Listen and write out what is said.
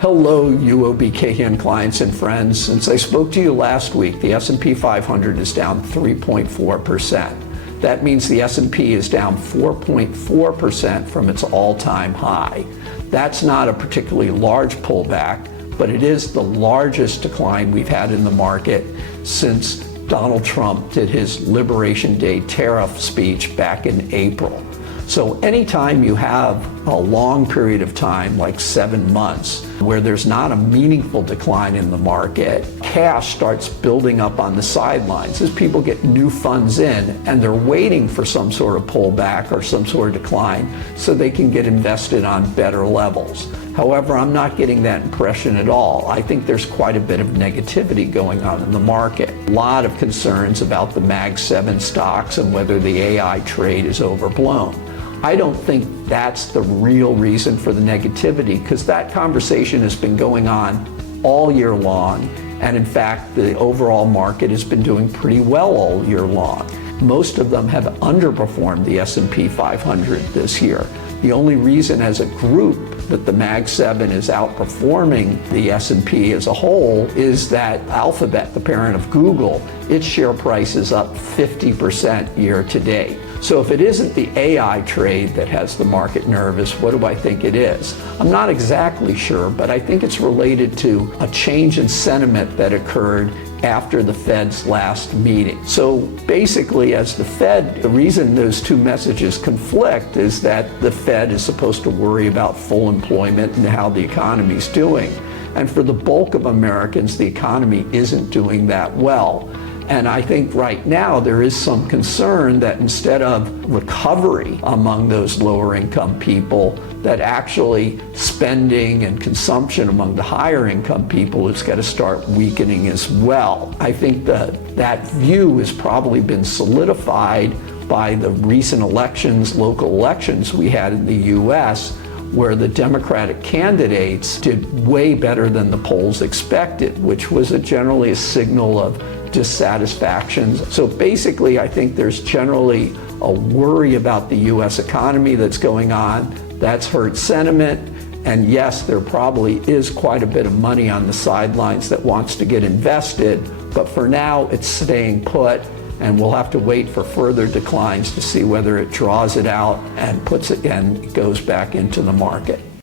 Hello, UOB Hian clients and friends. Since I spoke to you last week, the S&P 500 is down 3.4%. That means the S&P is down 4.4% from its all-time high. That's not a particularly large pullback, but it is the largest decline we've had in the market since Donald Trump did his Liberation Day tariff speech back in April. So anytime you have a long period of time, like 7 months, where there's not a meaningful decline in the market, cash starts building up on the sidelines as people get new funds in and they're waiting for some sort of pullback or some sort of decline so they can get invested on better levels. However, I'm not getting that impression at all. I think there's quite a bit of negativity going on in the market. A lot of concerns about the Mag 7 stocks and whether the AI trade is overblown. I don't think that's the real reason for the negativity, because that conversation has been going on all year long, and in fact the overall market has been doing pretty well all year long. Most of them have underperformed the S&P 500 this year. The only reason as a group that the Mag 7 is outperforming the S&P as a whole is that Alphabet, the parent of Google, its share price is up 50% year to date. So if it isn't the AI trade that has the market nervous, what do I think it is? I'm not exactly sure, but I think it's related to a change in sentiment that occurred after the Fed's last meeting. So basically, as the Fed, the reason those two messages conflict is that the Fed is supposed to worry about full employment and how the economy's doing. And for the bulk of Americans, the economy isn't doing that well. And I think right now there is some concern that instead of recovery among those lower income people, that actually spending and consumption among the higher income people is going to start weakening as well. I think that view has probably been solidified by the recent elections, local elections we had in the US, where the Democratic candidates did way better than the polls expected, which was generally a signal of dissatisfaction. So basically, I think there's generally a worry about the US economy that's going on. That's hurt sentiment. And yes, there probably is quite a bit of money on the sidelines that wants to get invested. But for now, it's staying put. And we'll have to wait for further declines to see whether it draws it out and puts it and goes back into the market.